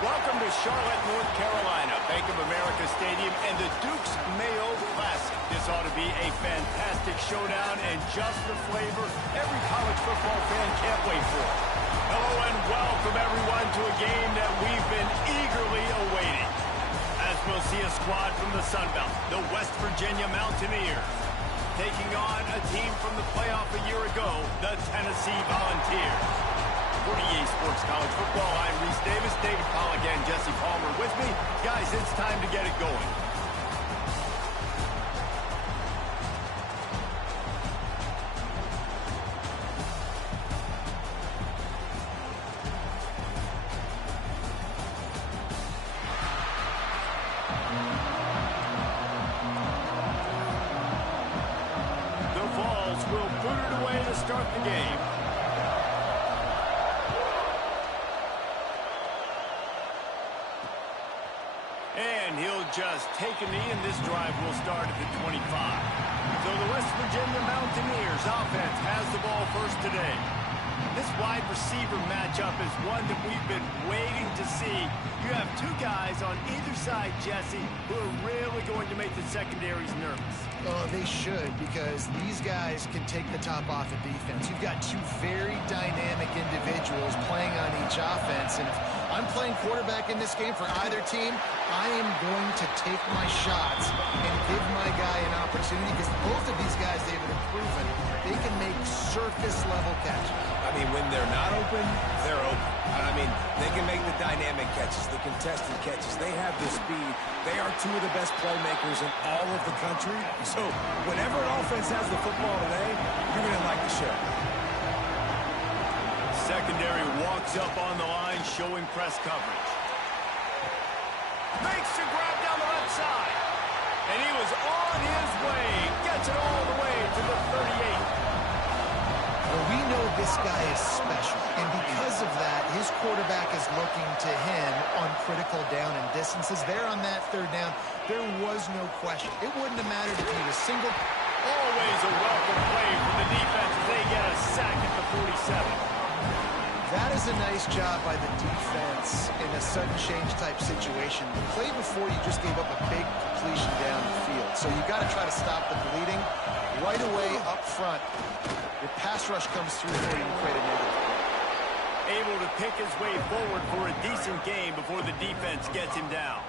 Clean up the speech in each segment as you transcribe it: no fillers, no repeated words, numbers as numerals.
Welcome to Charlotte, North Carolina, Bank of America Stadium, and the Duke's Mayo Classic. This ought to be a fantastic showdown and just the flavor every college football fan can't wait for. Hello and welcome, everyone, to a game that we've been eagerly awaiting. As we'll see a squad from the Sun Belt, the West Virginia Mountaineers, taking on a team from the playoff a year ago, the Tennessee Volunteers. For EA Sports College Football, I'm Reese Davis, David Pollack, and Jesse Palmer with me. Guys, it's time to get it going. The Vols will put it away to start the game. And he'll just take a knee, and this drive will start at the 25. So the West Virginia Mountaineers offense has the ball first today. This wide receiver matchup is one that we've been waiting to see. You have two guys on either side, Jesse, who are really going to make the secondaries nervous. Oh, they should, because these guys can take the top off of defense. You've got two very dynamic individuals playing on each offense, and if I'm playing quarterback in this game for either team, I am going to take my shots and give my guy an opportunity, because both of these guys, David, have proven they can make surface-level catches. I mean, when they're not open, they're open. I mean, they can make the dynamic catches, the contested catches. They have the speed. They are two of the best playmakers in all of the country. So whenever an offense has the football today, you're going to like the show. Secondary walks up on the line, showing press coverage. Makes the grab down the left side. And he was on his way. Gets it all the way to the 38. Well, we know this guy is special, and because of that, his quarterback is looking to him on critical down and distances. There on that third down, there was no question. It wouldn't have mattered if he was single. Always a welcome play from the defense as they get a sack at the 47. That is a nice job by the defense in a sudden change type situation. The play before, you just gave up a big completion down the field. So you got to try to stop the bleeding right away up front. Your pass rush comes through for you to create a negative play. Able to pick his way forward for a decent game before the defense gets him down.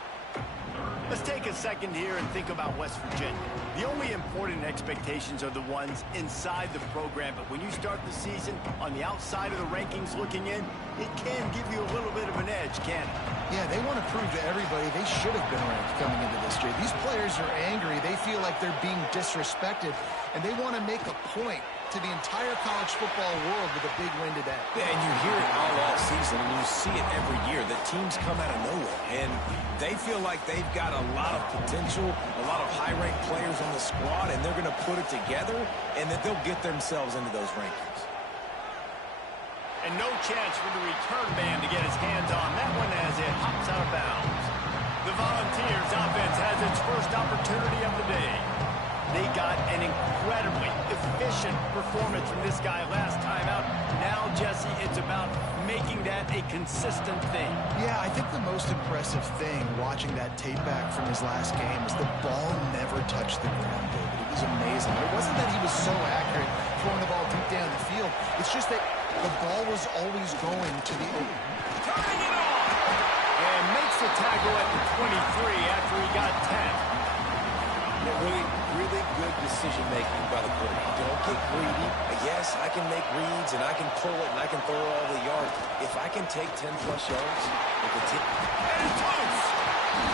Let's take a second here and think about West Virginia. The only important expectations are the ones inside the program, but when you start the season on the outside of the rankings looking in, it can give you a little bit of an edge, can't it? Yeah, they want to prove to everybody they should have been ranked coming into this year. These players are angry. They feel like they're being disrespected, and they want to make a point to the entire college football world with a big win today. Yeah, and you hear it all season, and you see it every year. The teams come out of nowhere, and they feel like they've got a lot of potential, a lot of high-ranked players on the squad, and they're going to put it together, and that they'll get themselves into those rankings. And no chance for the return man to get his hands on that one as it hops out of bounds. The Volunteers offense has its first opportunity of the day. They got an incredibly efficient performance from this guy last time out. Now, Jesse, it's about making that a consistent thing. Yeah, I think the most impressive thing watching that tape back from his last game is the ball never touched the ground, David. It was amazing. It wasn't that he was so accurate throwing the ball deep down the field. It's just that the ball was always going to the open. Turning it on! And makes the tackle at the 23 after he got 10. Really good decision-making by the quarterback. Don't get greedy. Yes, I can make reads, and I can pull it, and I can throw all the yards. If I can take 10-plus yards, with the team. And it's loose!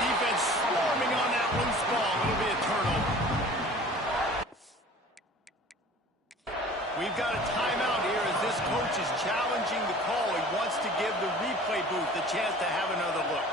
Defense swarming on that loose ball. It'll be a turnover. We've got a timeout here as this coach is challenging the call. He wants to give the replay booth the chance to have another look.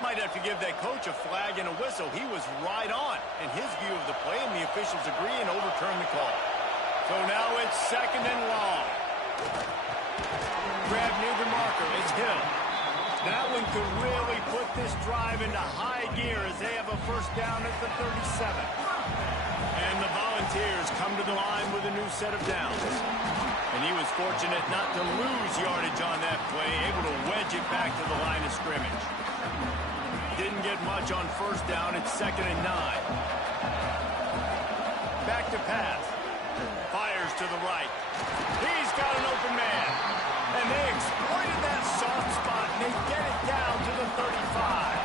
Might have to give that coach a flag and a whistle. He was right on in his view of the play, and the officials agree and overturn the call. So now it's second and long. Grab near the marker. It's Hill. That one could really put this drive into high high gear as they have a first down at the 37. And the Volunteers come to the line with a new set of downs. And he was fortunate not to lose yardage on that play, able to wedge it back to the line of scrimmage. Didn't get much on first down. It's 2nd and 9. Back to pass. Fires to the right. He's got an open man. And they exploited that soft spot, and they get it down to the 35.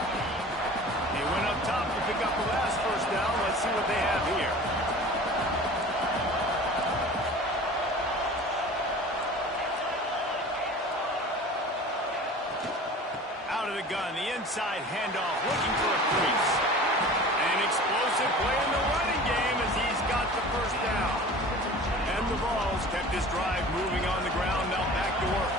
They went up top to pick up the last first down. Let's see what they have here. Out of the gun, the inside handoff, looking for a crease. An explosive play in the running game as he's got the first down. And the Vols kept this drive moving on the ground, now back to work.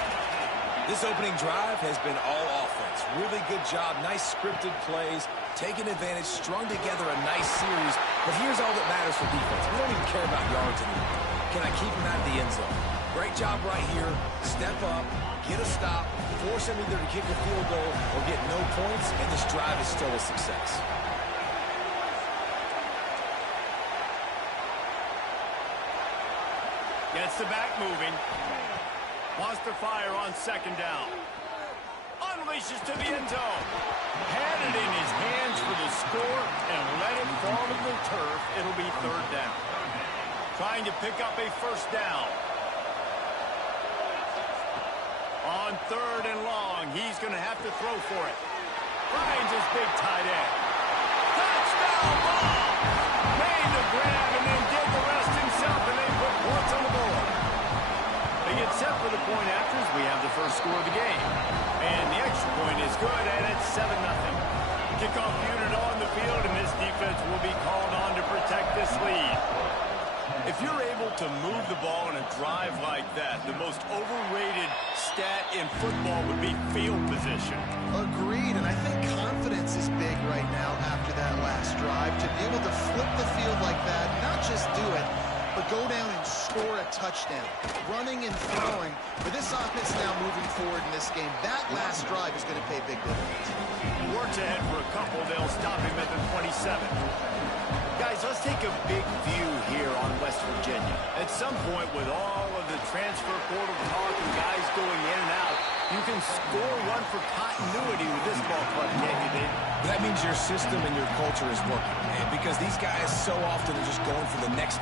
This opening drive has been all offense. Really good job, nice scripted plays, taking advantage, strung together a nice series. But here's all that matters for defense. We don't even care about yards anymore. Can I keep him out of the end zone? Great job right here. Step up, get a stop, force him either to kick a field goal or get no points, and this drive is still a success. Gets the back moving. Wants to fire on 2nd down. Unleashes to the end zone. Had it in his hands for the score and let it fall to the turf. It'll be 3rd down. Trying to pick up a first down. On 3rd and long, he's going to have to throw for it. Finds his big tight end. Touchdown ball! Made the grab and then did the rest himself, and they put points on the board. They get set for the point after as we have the first score of the game. And the extra point is good, and it's 7-0. Kickoff unit on the field, and this defense will be called on to protect this lead. If you're able to move the ball in a drive like that, the most overrated stat in football would be field position. Agreed, and I think confidence is big right now after that last drive. To be able to flip the field like that, not just do it, but go down and score a touchdown. Running and throwing. For this offense now moving forward in this game, that last drive is going to pay big dividends. Works ahead for a couple. They'll stop him at the 27. Guys, let's take a big view here on West Virginia. At some point, with all of the transfer portal talk and guys going in and out, you can score one for continuity with this ball club, can't you, Dave? That means your system and your culture is working, man, because these guys so often are just going for the next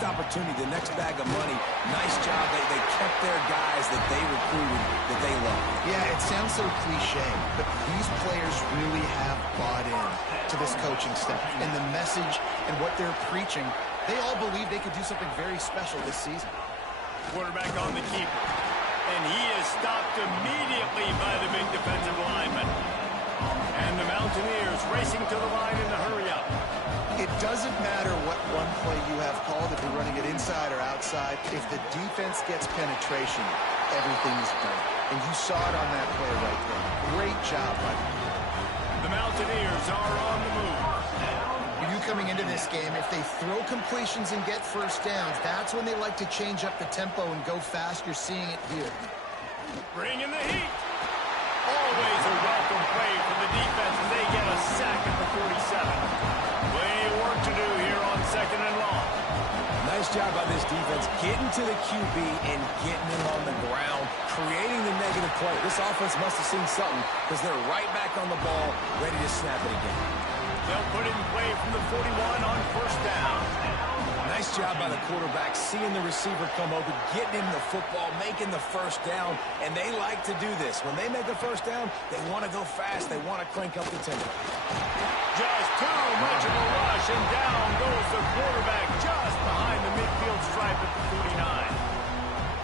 opportunity, the next bag of money. Nice job. They kept their guys that they recruited, that they love. Yeah, it sounds so cliche, but these players really have bought in to this coaching staff and the message and what they're preaching. They all believe they could do something very special this season. Quarterback on the keeper. And he is stopped immediately by the big defensive lineman. And the Mountaineers racing to the line in the hurry-up. It doesn't matter what one play you have called, if you're running it inside or outside. If the defense gets penetration, everything is done. And you saw it on that play right there. Great job by the defense. The Mountaineers are on the move. Coming into this game, if they throw completions and get first downs, that's when they like to change up the tempo and go fast. You're seeing it here. Bring in the heat. Always a welcome play for the defense as they get a sack at the 47. Plenty of work to do here on 2nd and long. Nice job by this defense getting to the QB and getting him on the ground, creating the negative play. This offense must have seen something because they're right back on the ball, ready to snap it again. They'll put it in play from the 41 on first down. Nice job by the quarterback, seeing the receiver come open, getting him the football, making the first down, and they like to do this. When they make a first down, they want to go fast. They want to crank up the tempo. Just too much of a rush, and down goes the quarterback just behind the midfield stripe at the 49.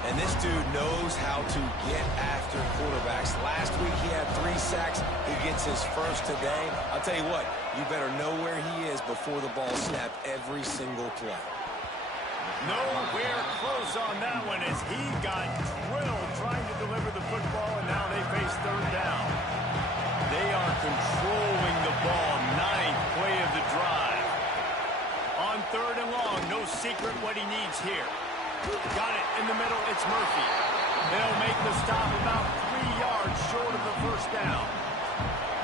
And this dude knows how to get after quarterbacks. Last week he had 3 sacks. He gets his first today. I'll tell you what, you better know where he is before the ball snapped every single play. Nowhere close on that one as he got drilled trying to deliver the football, and now they face 3rd down. They are controlling the ball, 9th play of the drive. On 3rd and long, no secret what he needs here. Got it in the middle, it's Murphy. They'll make the stop about 3 yards short of the first down.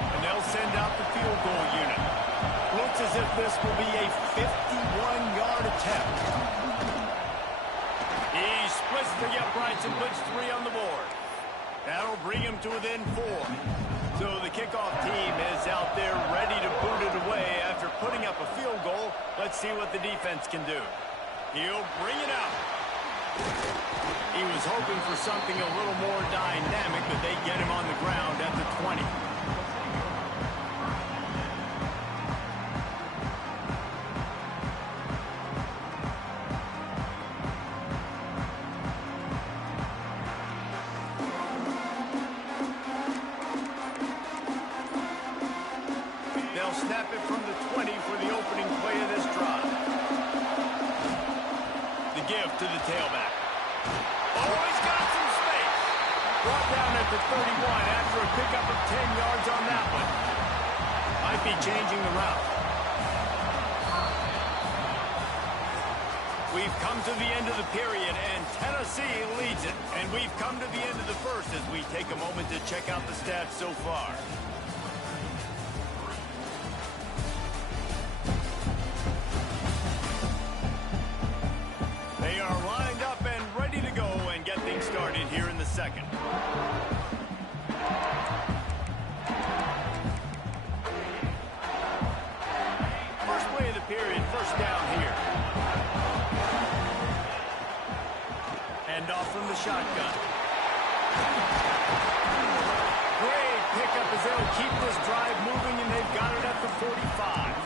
And And they'll send out the field goal unit. Looks as if this will be a 51-yard attempt. He splits the uprights and puts 3 on the board. That'll bring him to within 4. So the kickoff team is out there ready to boot it away after putting up a field goal. Let's see what the defense can do. He'll bring it out. He was hoping for something a little more dynamic, but they get him on the ground at the 20. They'll snap it from the 20 for the opening play of this drive. The give to the tailback. Oh, he's got some space. Brought down at the 31 after a pickup of 10 yards on that one. Might be changing the route. We've come to the end of the period, and Tennessee leads it. And we've come to the end of the first as we take a moment to check out the stats so far. They are lined up and ready to go and get things started here in the second. First play of the period, first down here. Hand off from the shotgun. Great pickup as they'll keep this drive moving, and they've got it at the 45.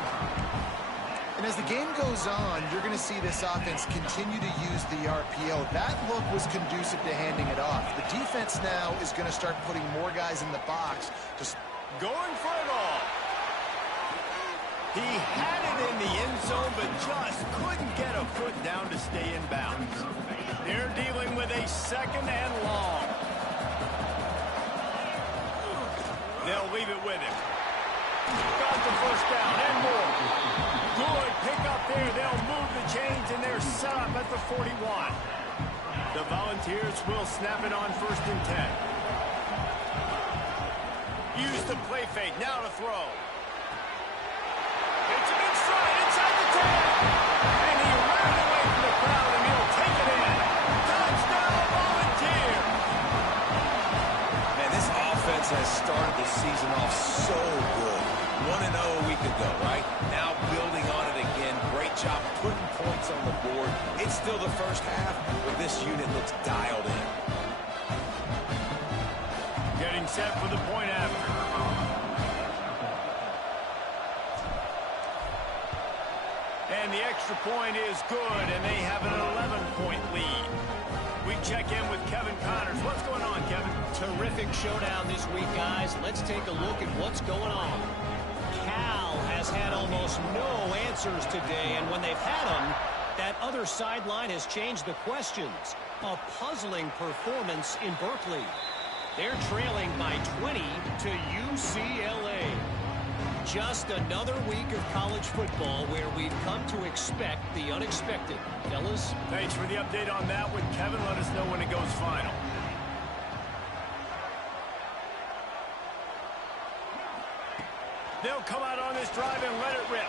And as the game goes on, you're going to see this offense continue to use the RPO. That look was conducive to handing it off. The defense now is going to start putting more guys in the box. Just going for it all. He had it in the end zone, but just couldn't get a foot down to stay in bounds. They're dealing with a second and long. They'll leave it with him. Got the first down and more. Good pickup there. They'll move the chains, and they're set up at the 41. The Volunteers will snap it on 1st and 10. Use the play fake. Now to throw. It's him inside the 10. And he ran away from the crowd, and he'll take it in. Touchdown, Volunteers. Man, this offense has started the season off so good. 1-0 a week ago, right? Now building on it again. Great job putting points on the board. It's still the first half, but this unit looks dialed in. Getting set for the point after. And the extra point is good, and they have an 11-point lead. We check in with Kevin Connors. What's going on, Kevin? Terrific showdown this week, guys. Let's take a look at what's going on. Cal has had almost no answers today, and when they've had them, that other sideline has changed the questions. A puzzling performance in Berkeley. They're trailing by 20 to UCLA. Just another week of college football where we've come to expect the unexpected. Fellas? Thanks for the update on that one, Kevin. Let us know when it goes final. They'll come out on this drive and let it rip.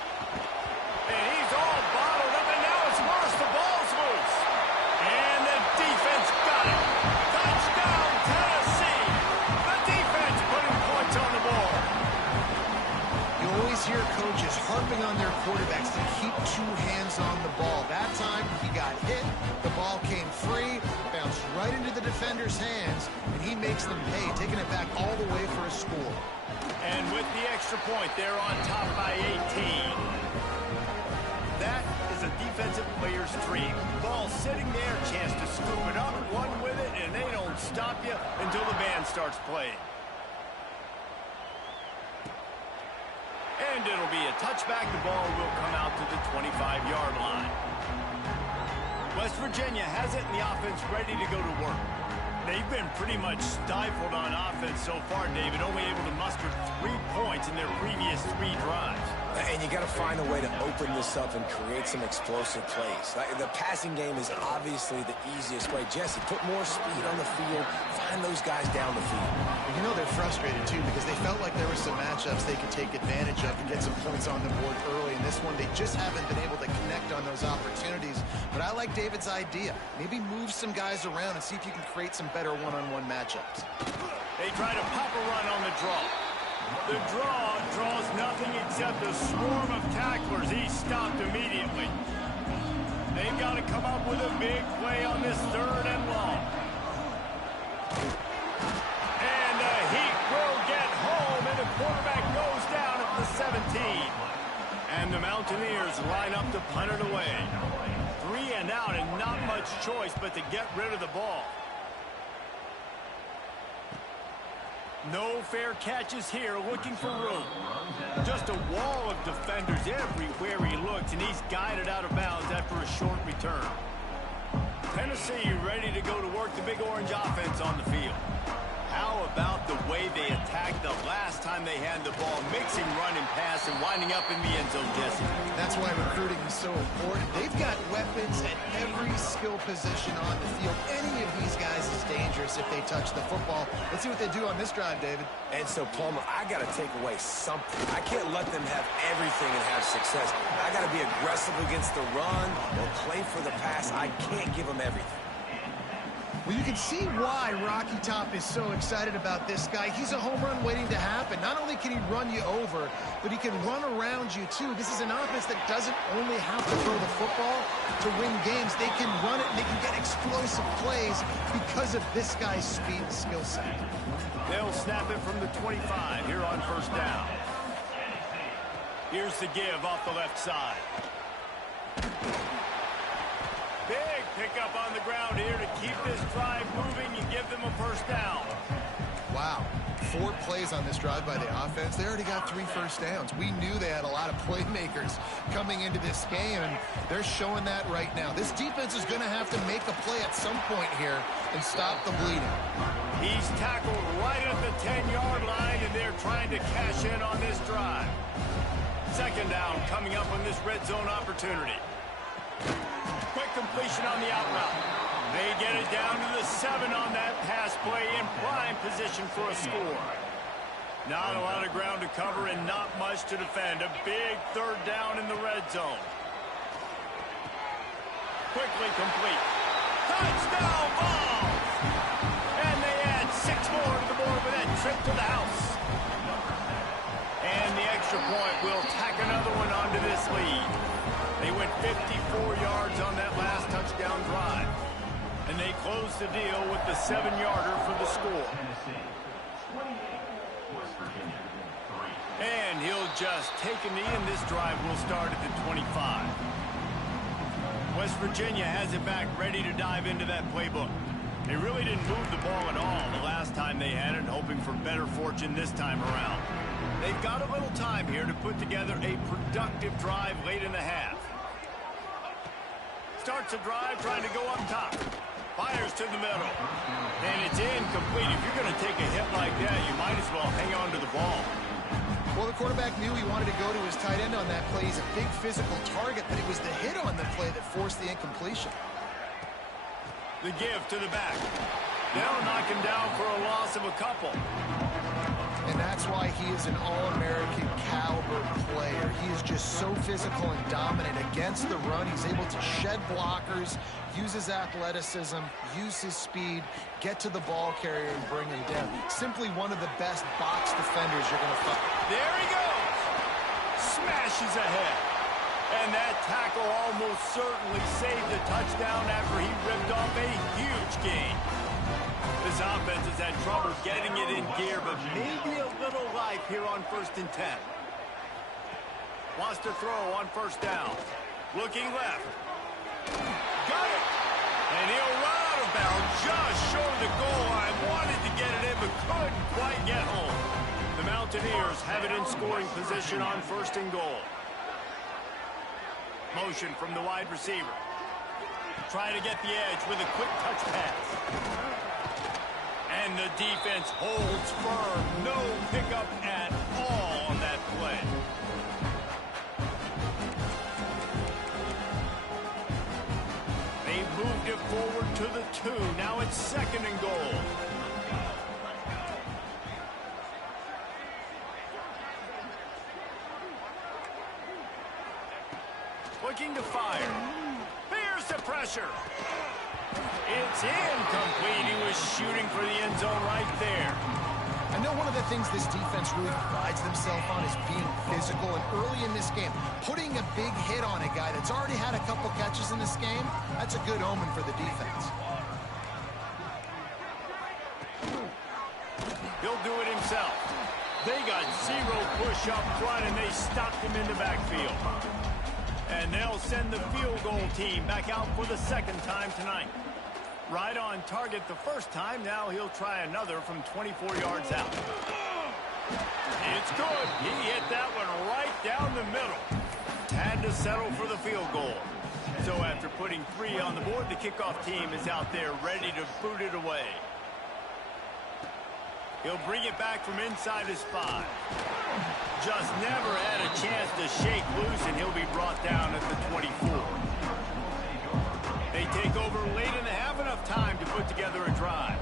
And he's all bottled up, and now it's worse. The ball's loose. And the defense got it. Touchdown, Tennessee. The defense putting points on the board. you always hear coaches harping on their quarterbacks to keep 2 hands on the ball. That time, he got hit. The ball came free, bounced right into the defender's hands, and he makes them pay, taking it back all the way for a score. And with the extra point, they're on top by 18. That is a defensive player's dream. Ball sitting there, chance to scoop it up, run with it, and they don't stop you until the band starts playing. And it'll be a touchback. The ball will come out to the 25-yard line. West Virginia has it, and the offense ready to go to work. They've been pretty much stifled on offense so far, David, only able to muster 3 points in their previous 3 drives. And you got to find a way to open this up and create some explosive plays. The passing game is obviously the easiest way. Jesse, put more speed on the field. Find those guys down the field. You know they're frustrated, too, because they felt like there were some matchups they could take advantage of and get some points on the board early. In this one, they just haven't been able to connect on those opportunities. But I like David's idea. Maybe move some guys around and see if you can create some better one-on-one matchups. They try to pop a run on the draw. The draw draws nothing except a swarm of tacklers. He's stopped immediately. They've got to come up with a big play on this 3rd and long. And the Heat will get home, and the quarterback goes down at the 17. And the Mountaineers line up to punt it away. 3 and out, and not much choice but to get rid of the ball. No fair catches here, looking for room. Just a wall of defenders everywhere he looks, and he's guided out of bounds after a short return. Tennessee ready to go to work the Big Orange offense on the field. How about the way they attacked the last time they had the ball, mixing run and pass and winding up in the end zone, Jesse? That's why recruiting is so important. They've got weapons at every skill position on the field. Any of these guys is dangerous if they touch the football. Let's see what they do on this drive, David. And so, Palmer, I got to take away something. I can't let them have everything and have success. I got to be aggressive against the run or play for the pass. I can't give them everything. Well, you can see why Rocky Top is so excited about this guy. He's a home run waiting to happen. Not only can he run you over, but he can run around you, too. This is an offense that doesn't only have to throw the football to win games. They can run it, and they can get explosive plays because of this guy's speed and skill set. They'll snap it from the 25 here on 1st down. Here's the give off the left side. Big pickup on the ground here to keep this drive moving and give them a 1st down. Wow. 4 plays on this drive by the offense. They already got 3 first downs. We knew they had a lot of playmakers coming into this game, and they're showing that right now. This defense is going to have to make a play at some point here and stop the bleeding. He's tackled right at the 10-yard line, and they're trying to cash in on this drive. 2nd down coming up on this red zone opportunity. Quick completion on the out route. They get it down to the 7 on that pass play in prime position for a score. Not a lot of ground to cover and not much to defend. A big 3rd down in the red zone. Quickly complete. Touchdown ball! And they add 6 more to the board with that trip to the house. And the extra point will tack another one onto this lead. They went 54 yards on that last touchdown drive. And they closed the deal with the 7-yarder for the score. And he'll just take a knee, and this drive will start at the 25. West Virginia has it back, ready to dive into that playbook. They really didn't move the ball at all the last time they had it, hoping for better fortune this time around. They've got a little time here to put together a productive drive late in the half. Starts a drive trying to go up top. Fires to the middle. And it's incomplete. If you're going to take a hit like that, you might as well hang on to the ball. Well, the quarterback knew he wanted to go to his tight end on that play. He's a big physical target, but it was the hit on the play that forced the incompletion. The give to the back. They'll knock him down for a loss of a couple. And that's why he is an All-American caliber player. He is just so physical and dominant against the run. He's able to shed blockers, use his athleticism, use his speed, get to the ball carrier and bring him down. Simply one of the best box defenders you're going to find. There he goes. Smashes ahead. And that tackle almost certainly saved the touchdown after he ripped off a huge gain. This offense has had trouble getting it in gear, but maybe a little life here on 1st and 10. Wants to throw on 1st down. Looking left. Got it. And he'll run out of bounds just short of the goal line. Wanted to get it in, but couldn't quite get home. The Mountaineers have it in scoring position on 1st and goal. Motion from the wide receiver. Trying to get the edge with a quick touch pass. And the defense holds firm. No pickup at all on that play. the 2. Now it's 2nd and goal. Looking to fire. Here's the pressure. It's incomplete. He was shooting for the end zone right there. I know one of the things this defense really prides themselves on is being physical, and early in this game, putting a big hit on a guy that's already had a couple catches in this game, that's a good omen for the defense. He'll do it himself. They got 0 push up front, and they stopped him in the backfield. And they'll send the field goal team back out for the 2nd time tonight. Right on target the 1st time. Now he'll try another from 24 yards out. It's good. He hit that one right down the middle. Had to settle for the field goal. So after putting 3 on the board, the kickoff team is out there ready to boot it away. He'll bring it back from inside his 5. Just never had a chance to shake loose, and he'll be brought down at the 24. They take over late in the half, enough time to put together a drive.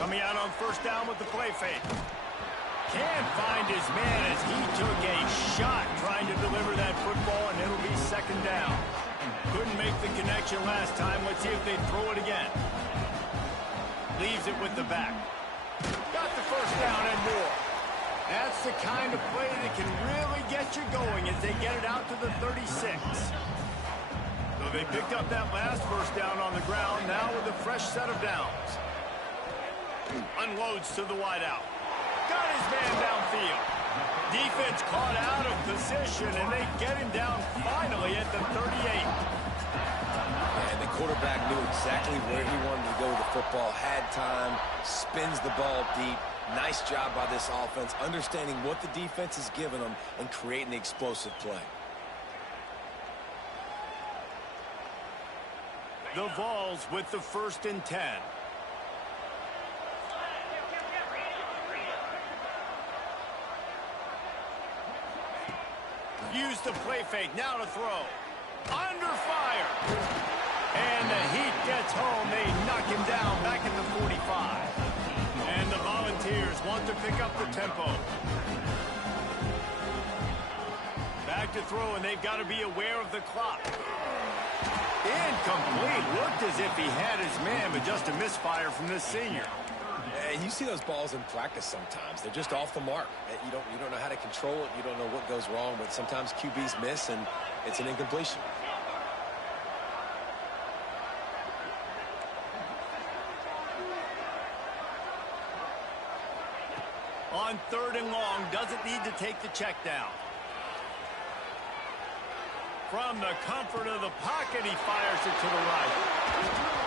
Coming out on 1st down with the play fake. Can't find his man as he took a shot trying to deliver that football, and it'll be 2nd down. Couldn't make the connection last time. Let's see if they throw it again. Leaves it with the back. Got the 1st down and more. That's the kind of play that can really get you going as they get it out to the 36. So they picked up that last 1st down on the ground, now with a fresh set of downs. Unloads to the wideout. Got his man downfield. Defense caught out of position, and they get him down finally at the 38. And the quarterback knew exactly where he wanted to go with the football, had time, spins the ball deep. Nice job by this offense, understanding what the defense is giving them and creating the explosive play. The Vols with the 1st and 10. Use the play fake, now to throw. Under fire. And the heat gets home. They knock him down back at the 45. And the Volunteers want to pick up the tempo. Back to throw, and they've got to be aware of the clock. Incomplete. Looked as if he had his man, but just a misfire from this senior. And you see those balls in practice sometimes. They're just off the mark. You don't know how to control it. You don't know what goes wrong, but sometimes QBs miss, and it's an incompletion. On 3rd and long, doesn't need to take the check down. From the comfort of the pocket, he fires it to the right.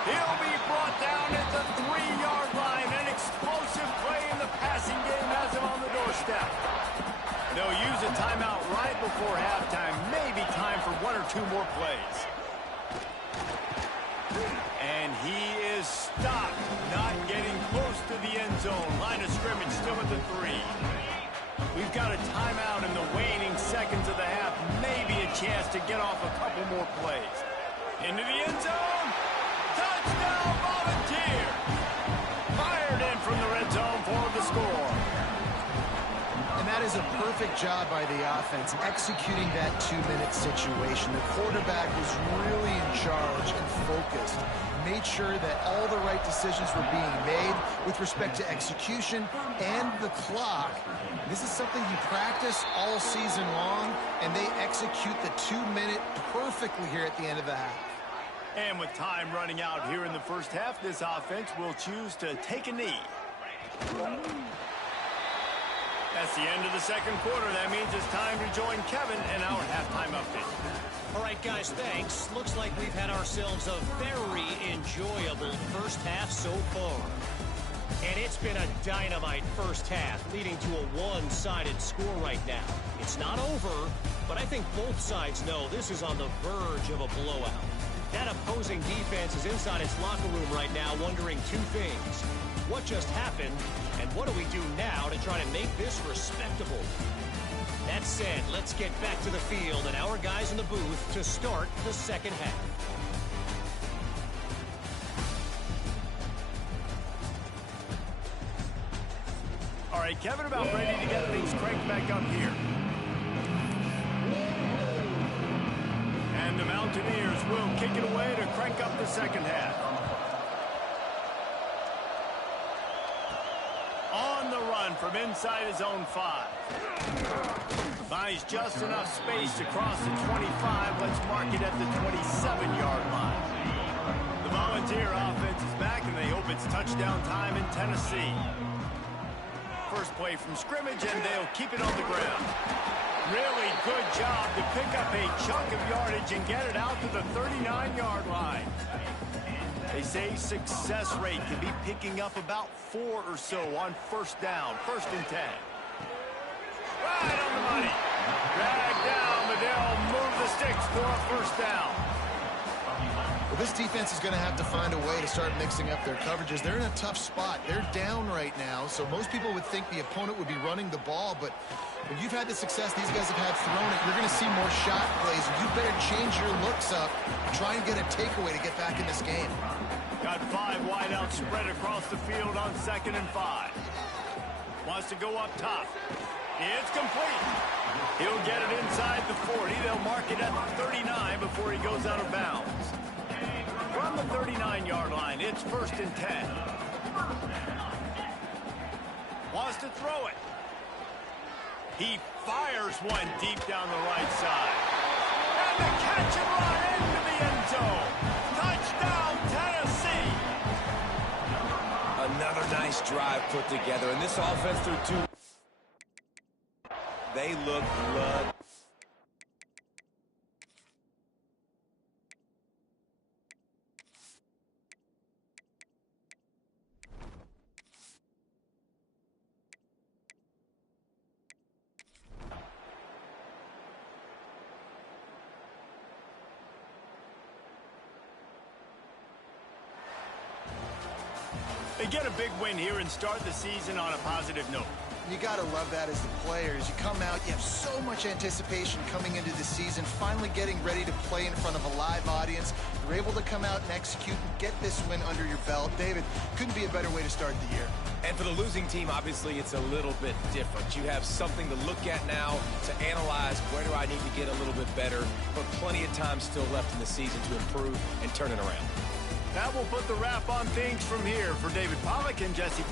He'll be brought down at the 3-yard line. An explosive play in the passing game has him on the doorstep. They'll use a timeout right before halftime. Maybe time for 1 or 2 more plays. And he is stopped, not getting close to the end zone. Line of scrimmage still at the 3. We've got a timeout in the waning seconds of the half. Maybe a chance to get off a couple more plays. Into the end zone. Touchdown, Volunteers! Fired in from the red zone for the score. And that is a perfect job by the offense, executing that 2-minute situation. The quarterback was really in charge and focused. Made sure that all the right decisions were being made with respect to execution and the clock. This is something you practice all season long, and they execute the 2-minute perfectly here at the end of the half. And with time running out here in the 1st half, this offense will choose to take a knee. That's the end of the 2nd quarter. That means it's time to join Kevin in our halftime update. All right, guys, thanks. Looks like we've had ourselves a very enjoyable 1st half so far. And it's been a dynamite 1st half, leading to a one-sided score right now. It's not over, but I think both sides know this is on the verge of a blowout. That opposing defense is inside its locker room right now wondering 2 things. What just happened, and what do we do now to try to make this respectable? That said, let's get back to the field and our guys in the booth to start the 2nd half. right, Kevin, about ready to get things cranked back up here. And the Mountaineers will kick it away to crank up the second half. On the run from inside his own 5. Finds just enough space across the 25. Let's mark it at the 27-yard line. The Volunteer offense is back, and they hope it's touchdown time in Tennessee. First play from scrimmage, and they'll keep it on the ground. Really good job to pick up a chunk of yardage and get it out to the 39-yard line. They say success rate to be picking up about 4 or so on first down, 1st and 10. Right on the money. Dragged down, but they'll move the sticks for a first down. Well, this defense is going to have to find a way to start mixing up their coverages. They're in a tough spot. They're down right now, so most people would think the opponent would be running the ball, but when you've had the success these guys have had throwing it, you're going to see more shot plays. You better change your looks up and try and get a takeaway to get back in this game. Got 5 wide out spread across the field on 2nd and 5. Wants to go up top. It's complete. He'll get it inside the 40. They'll mark it at the 39 before he goes out of bounds. From the 39-yard line, it's 1st and 10. Wants to throw it. He fires one deep down the right side. And the catch and run into the end zone. Touchdown, Tennessee. Another nice drive put together, and this offense through 2. They look blood. They get a big win here and start the season on a positive note. You got to love that as the players. You come out, you have so much anticipation coming into the season, finally getting ready to play in front of a live audience. You're able to come out and execute and get this win under your belt. David, couldn't be a better way to start the year. And for the losing team, obviously, it's a little bit different. You have something to look at now, to analyze where do I need to get a little bit better, but plenty of time still left in the season to improve and turn it around. That will put the wrap on things from here. For David Pollack and Jesse